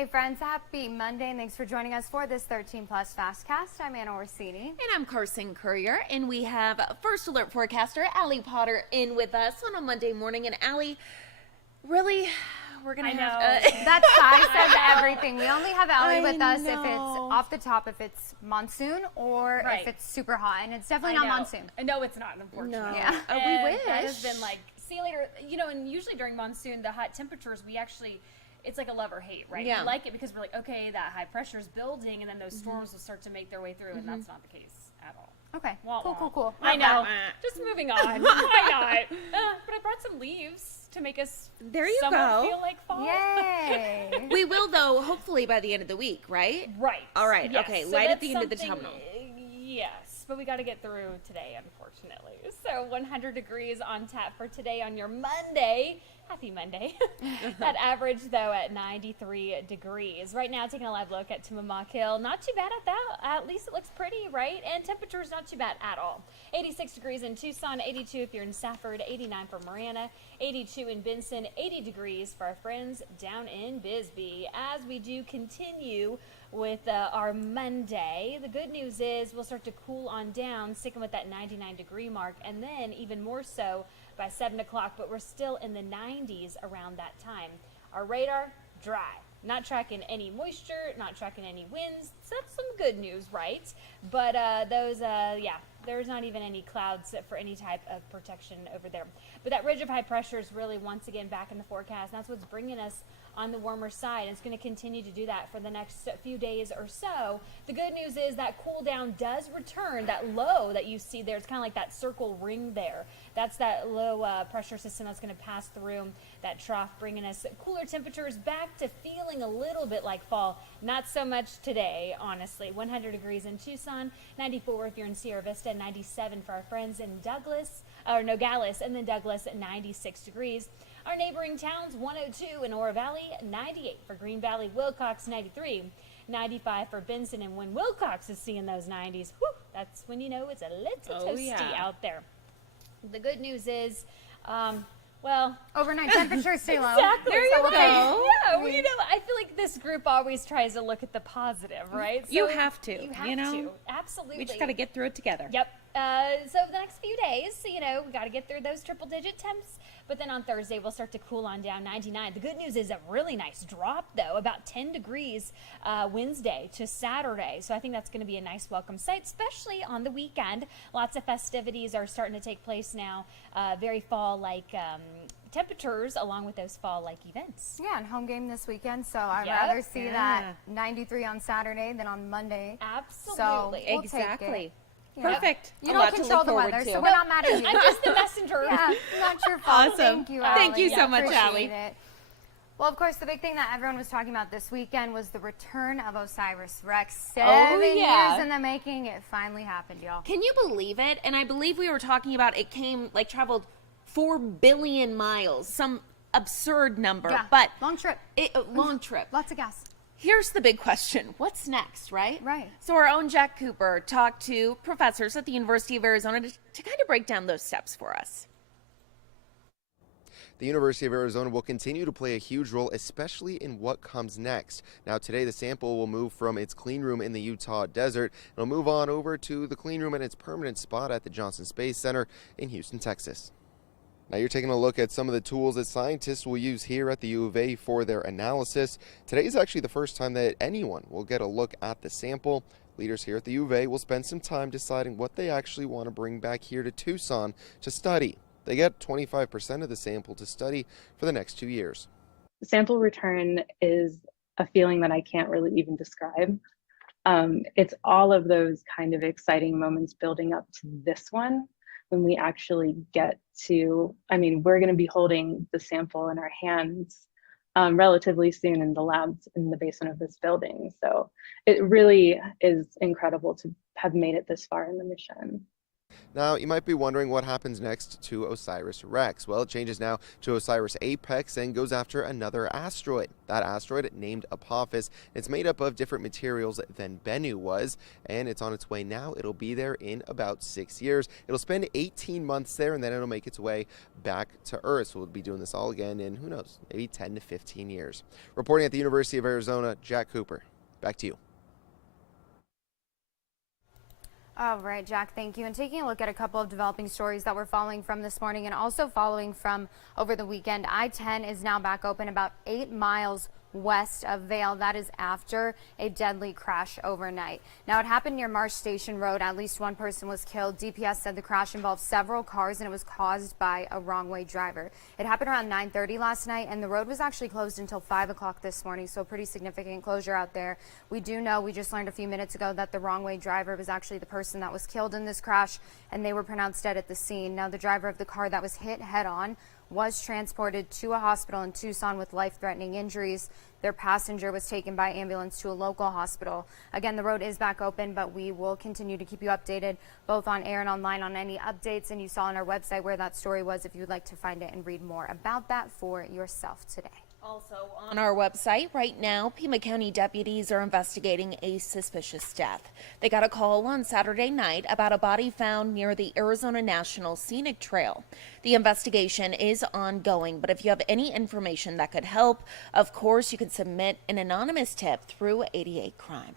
Hey friends, happy Monday and thanks for joining us for this 13 Plus FastCast. I'm Anna Orsini. And I'm Carson Courier, and we have First Alert forecaster Allie Potter in with us on a Monday morning. And Allie, really, we're going to have... That sigh says everything. We only have Allie with us if it's off the top, if it's monsoon, or if it's super hot. And it's definitely not monsoon. No, it's not, unfortunately. No. Yeah. We wish. That has been like, see you later. You know, and usually during monsoon, the hot temperatures, we actually... It's like a love or hate, right? Yeah. We like it because we're like, okay, that high pressure is building, and then those storms will start to make their way through, and that's not the case at all. Okay, Wah, wah. cool. I know. Just moving on. Why not? But I brought some leaves to make us somewhat feel like fall. Yay. We will, though, hopefully by the end of the week, right? Right. All right. Yes. Okay. So Light at that's the end of the something- tunnel. Yes, but we got to get through today, unfortunately. So 100 degrees on tap for today on your Monday. Happy Monday. That average, though, at 93 degrees. Right now, taking a live look at Timamook Hill. Not too bad at that. At least it looks pretty, right? And temperature's not too bad at all. 86 degrees in Tucson, 82 if you're in Safford, 89 for Marana, 82 in Benson, 80 degrees for our friends down in Bisbee. As we do continue with our Monday, the good news is we'll start to cool on down, sticking with that 99 degree mark, and then even more so by 7 o'clock, but we're still in the 90s around that time. Our radar, dry. Not tracking any moisture, not tracking any winds. So that's some good news, right? But there's not even any clouds for any type of protection over there. But that ridge of high pressure is really once again back in the forecast. And that's what's bringing us on the warmer side. It's going to continue to do that for the next few days or so. The good news is that cool down does return. That low that you see there, it's kind of like that circle ring there. That's that low pressure system that's going to pass through that trough, bringing us cooler temperatures back to feeling a little bit like fall. Not so much today, honestly. 100 degrees in Tucson, 94 if you're in Sierra Vista, 97 for our friends in Nogales, and then Douglas at 96 degrees. Our neighboring towns, 102 in Oro Valley, 98 for Green Valley, Wilcox, 93, 95 for Benson. And when Wilcox is seeing those 90s, whew, that's when you know it's a little toasty out there. The good news is, Overnight temperatures stay low. Exactly. There you go. Yeah, well, you know, I feel like this group always tries to look at the positive, right? You have to. You have to. Absolutely. We just got to get through it together. Yep. So the next few days, you know, we got to get through those triple-digit temps. But then on Thursday, we'll start to cool on down 99. The good news is a really nice drop, though, about 10 degrees Wednesday to Saturday. So I think that's going to be a nice welcome sight, especially on the weekend. Lots of festivities are starting to take place now. Very fall-like temperatures along with those fall-like events. Yeah, and home game this weekend, so I'd rather see that 93 on Saturday than on Monday. Absolutely. So we'll Exactly. take it. Perfect. You don't control the weather, so we're not mad at you. I'm just the messenger. Yeah, not your fault. Awesome. Thank you, Allie. Thank you so much, Appreciate Allie. it. Well, of course, the big thing that everyone was talking about this weekend was the return of Osiris Rex. 7 years in the making. It finally happened, y'all. Can you believe it? And I believe we were talking about it traveled 4 billion miles, some absurd number. Yeah, but long trip. Long trip. Lots of gas. Here's the big question. What's next, right? Right. So our own Jack Cooper talked to professors at the University of Arizona to kind of break down those steps for us. The University of Arizona will continue to play a huge role, especially in what comes next. Now, today, the sample will move from its clean room in the Utah desert. It'll move on over to the clean room in its permanent spot at the Johnson Space Center in Houston, Texas. Now you're taking a look at some of the tools that scientists will use here at the U of A for their analysis. Today is actually the first time that anyone will get a look at the sample. Leaders here at the U of A will spend some time deciding what they actually want to bring back here to Tucson to study. They get 25% of the sample to study for the next 2 years. Sample return is a feeling that I can't really even describe. It's all of those kind of exciting moments building up to this one. When we actually get to, we're going to be holding the sample in our hands relatively soon in the labs in the basement of this building. So it really is incredible to have made it this far in the mission. Now, you might be wondering what happens next to OSIRIS-REx. Well, it changes now to OSIRIS-APEX and goes after another asteroid. That asteroid named Apophis. It's made up of different materials than Bennu was, and it's on its way now. It'll be there in about 6 years. It'll spend 18 months there, and then it'll make its way back to Earth. So we'll be doing this all again in, who knows, maybe 10 to 15 years. Reporting at the University of Arizona, Jack Cooper. Back to you. All right, Jack, thank you. And taking a look at a couple of developing stories that we're following from this morning and also following from over the weekend, I-10 is now back open about 8 miles west of Vail. That is after a deadly crash overnight. Now, it happened near Marsh Station Road. At least one person was killed. DPS said the crash involved several cars and it was caused by a wrong-way driver. It happened around 9:30 last night, and the road was actually closed until 5 o'clock this morning, so pretty significant closure out there. We do know, we just learned a few minutes ago, that the wrong-way driver was actually the person that was killed in this crash, and they were pronounced dead at the scene. Now, the driver of the car that was hit head-on was transported to a hospital in Tucson with life-threatening injuries. Their passenger was taken by ambulance to a local hospital. Again, the road is back open, but we will continue to keep you updated both on air and online on any updates. And you saw on our website where that story was if you would like to find it and read more about that for yourself today. Also on our website right now, Pima County deputies are investigating a suspicious death. They got a call on Saturday night about a body found near the Arizona National Scenic Trail. The investigation is ongoing, but if you have any information that could help, of course, you can submit an anonymous tip through 88 Crime.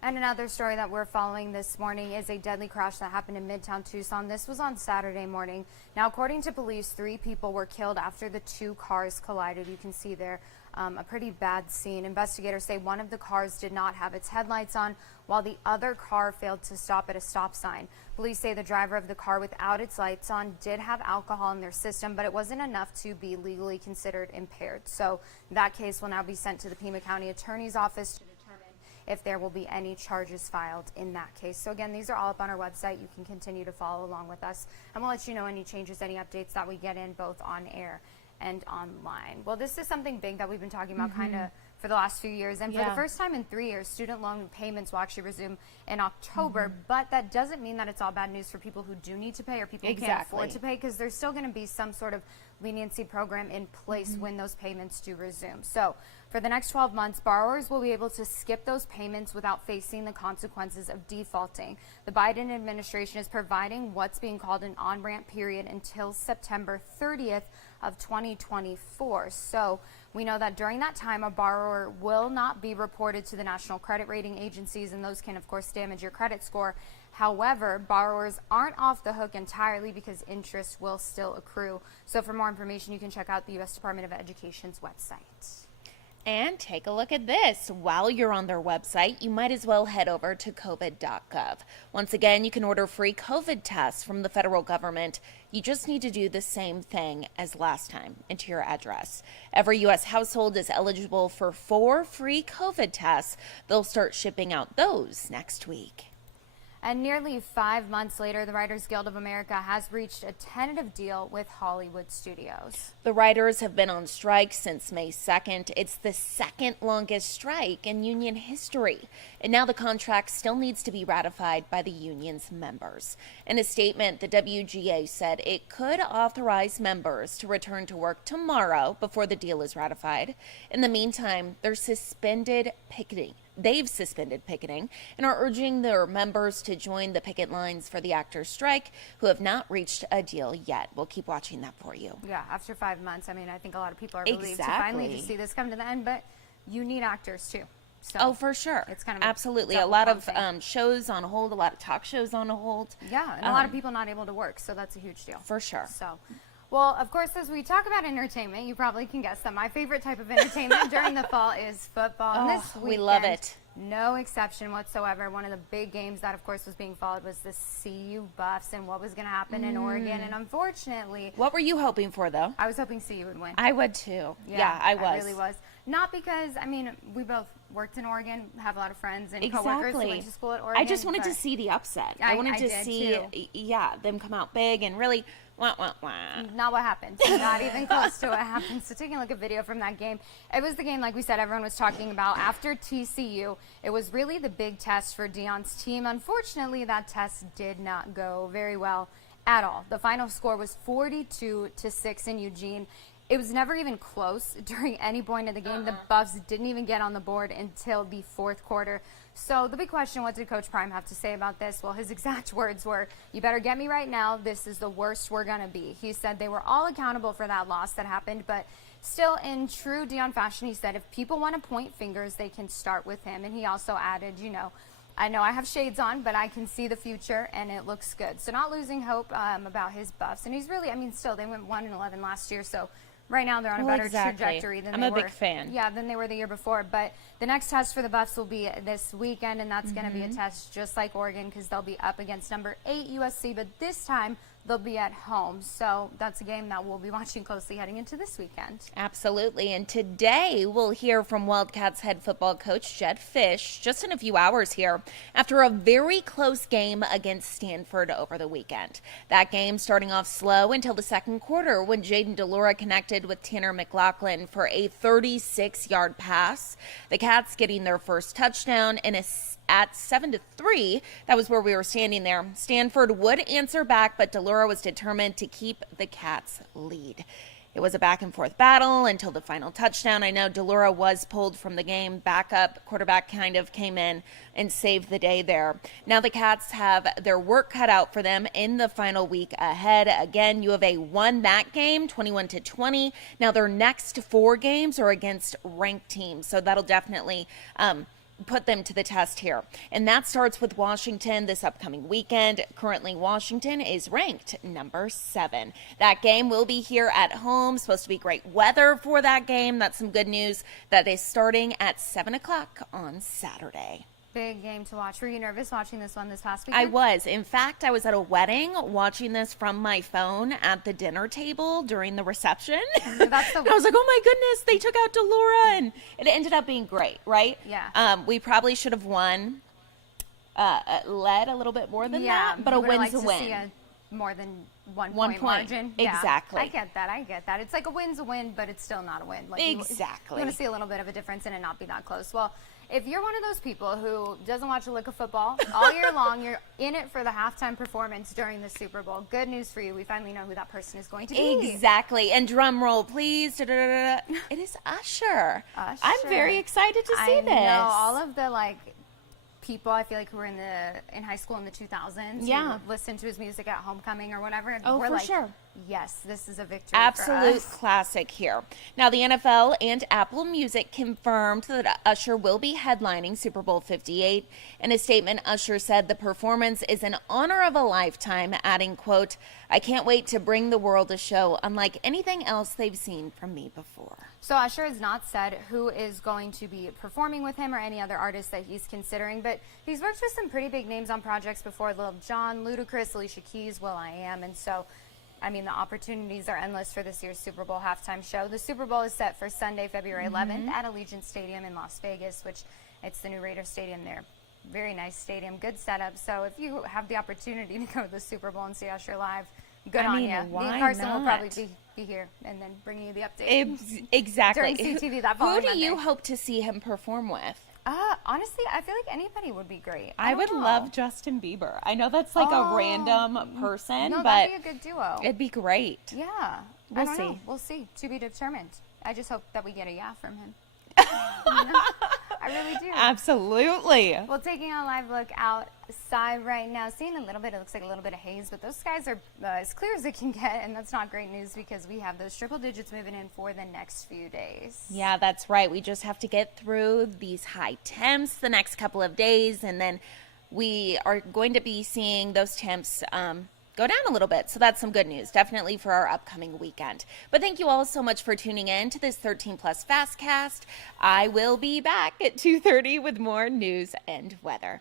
And another story that we're following this morning is a deadly crash that happened in Midtown Tucson. This was on Saturday morning. Now, according to police, 3 people were killed after the 2 cars collided. You can see there a pretty bad scene. Investigators say one of the cars did not have its headlights on, while the other car failed to stop at a stop sign. Police say the driver of the car without its lights on did have alcohol in their system, but it wasn't enough to be legally considered impaired. So that case will now be sent to the Pima County Attorney's Office to if there will be any charges filed in that case. So again, these are all up on our website. You can continue to follow along with us, and we'll let you know any changes, any updates that we get in both on air and online. Well, this is something big that we've been talking about kind of for the last few years, and for the first time in 3 years, student loan payments will actually resume in October, but that doesn't mean that it's all bad news for people who do need to pay or people who can't afford to pay, because there's still going to be some sort of leniency program in place when those payments do resume. So for the next 12 months, borrowers will be able to skip those payments without facing the consequences of defaulting. The Biden administration is providing what's being called an on-ramp period until September 30th of 2024. So we know that during that time, a borrower will not be reported to the national credit rating agencies, and those can, of course, damage your credit score. However, borrowers aren't off the hook entirely because interest will still accrue. So for more information, you can check out the U.S. Department of Education's website. And take a look at this. While you're on their website, you might as well head over to covid.gov. Once again, you can order free COVID tests from the federal government. You just need to do the same thing as last time, enter your address. Every U.S. household is eligible for 4 free COVID tests. They'll start shipping out those next week. And nearly 5 months later, the Writers Guild of America has reached a tentative deal with Hollywood studios. The writers have been on strike since May 2nd. It's the second longest strike in union history. And now the contract still needs to be ratified by the union's members. In a statement, the WGA said it could authorize members to return to work tomorrow before the deal is ratified. In the meantime, they've suspended picketing and are urging their members to join the picket lines for the actors' strike, who have not reached a deal yet. We'll keep watching that for you. Yeah, after 5 months, I mean, I think a lot of people are relieved to finally see this come to the end, but you need actors too. So oh, for sure. It's kind of absolutely a lot of shows on hold, a lot of talk shows on hold. Yeah, and a lot of people not able to work, so that's a huge deal. For sure. So. Well, of course, as we talk about entertainment, you probably can guess that my favorite type of entertainment during the fall is football. And this weekend, we love it. No exception whatsoever. One of the big games that, of course, was being followed was the CU Buffs and what was going to happen in Oregon. And unfortunately... What were you hoping for, though? I was hoping CU would win. I would, too. Yeah, I was. I really was. Not because, I mean, we both worked in Oregon, have a lot of friends and coworkers who went to school at Oregon. I just wanted to see the upset. I wanted to see, them come out big and really Wah, wah, wah. Not what happened. Not even close to what happened. So taking a look at video from that game, it was the game, like we said, everyone was talking about. After TCU, it was really the big test for Deion's team. Unfortunately, that test did not go very well at all. The final score was 42-6 in Eugene. It was never even close during any point of the game. The Buffs didn't even get on the board until the fourth quarter. So the big question, what did Coach Prime have to say about this? Well, his exact words were, "You better get me right now. This is the worst we're going to be." He said they were all accountable for that loss that happened, but still in true Deion fashion, he said if people want to point fingers, they can start with him. And he also added, I know I have shades on, but I can see the future, and it looks good. So not losing hope about his Buffs. And he's really, still, they went 1-11 last year, so right now they're on a better trajectory than I'm they a were. big fan. Yeah, than they were the year before. But the next test for the Buffs will be this weekend, and that's going to be a test just like Oregon because they'll be up against number 8 USC, but this time they'll be at home. So that's a game that we'll be watching closely heading into this weekend. Absolutely. And today we'll hear from Wildcats head football coach Jedd Fisch just in a few hours here after a very close game against Stanford over the weekend. That game starting off slow until the second quarter when Jaden DeLaura connected with Tanner McLaughlin for a 36-yard pass. The Cats getting their first touchdown and at 7-3, that was where we were standing there. Stanford would answer back, but DeLaura was determined to keep the Cats' lead. It was a back-and-forth battle until the final touchdown. I know DeLaura was pulled from the game. Backup quarterback kind of came in and saved the day there. Now the Cats have their work cut out for them in the final week ahead. Again, U of A won that game 21-20. Now their next 4 games are against ranked teams, so that'll definitely put them to the test here. And that starts with Washington this upcoming weekend. Currently, Washington is ranked number 7. That game will be here at home. Supposed to be great weather for that game. That's some good news. That is starting at 7 o'clock on Saturday. Big game to watch. Were you nervous watching this one this past weekend? I was. In fact, I was at a wedding watching this from my phone at the dinner table during the reception. That's And I was like, oh my goodness, they took out DeLaura, and it ended up being great, right? Yeah. We probably should have won, led a little bit more than that, but a win's a win. See a more than one point point. margin. Exactly. Yeah, I get that. It's like a win's a win, but it's still not a win. Like Exactly. You want to see a little bit of a difference and it not be that close. Well, if you're one of those people who doesn't watch a lick of football all year long, you're in it for the halftime performance during the Super Bowl. Good news for you. We finally know who that person is going to be. Exactly. And drum roll, please. Da-da-da-da. It is Usher. I'm very excited to see this. I know all of the people I feel like who were in high school in the 2000s. Yeah. Who listened to his music at homecoming or whatever. Oh, we're for sure. Yes, this is a victory. Absolute for us. classic here. Now, the NFL and Apple Music confirmed that Usher will be headlining Super Bowl 58. In a statement, Usher said the performance is an honor of a lifetime, adding, quote, "I can't wait to bring the world a show unlike anything else they've seen from me before." So Usher has not said who is going to be performing with him or any other artists that he's considering, but he's worked with some pretty big names on projects before: Lil Jon, Ludacris, Alicia Keys, will.i.am, and so the opportunities are endless for this year's Super Bowl halftime show. The Super Bowl is set for Sunday, February 11th at Allegiant Stadium in Las Vegas, which it's the new Raiders Stadium there. Very nice stadium, good setup. So if you have the opportunity to go to the Super Bowl and see Usher live, good on you. Why Carson not? will probably be here and then bringing you the update. Exactly. During CTV that Who following do you Monday. hope to see him perform with? Honestly, I feel like anybody would be great. I would don't know. love Justin Bieber. I know that's like a random person, No, but that'd be a good duo. it'd be great. Yeah. We'll I don't know. see. We'll see. To be determined. I just hope that we get a yeah from him. I really do. Absolutely. Well, taking a live look outside right now, seeing a little bit, it looks like a little bit of haze, but those skies are as clear as it can get, and that's not great news because we have those triple digits moving in for the next few days. Yeah, that's right. We just have to get through these high temps the next couple of days, and then we are going to be seeing those temps go down a little bit. So that's some good news, definitely for our upcoming weekend. But thank you all so much for tuning in to this 13 Plus FastCast. I will be back at 2:30 with more news and weather.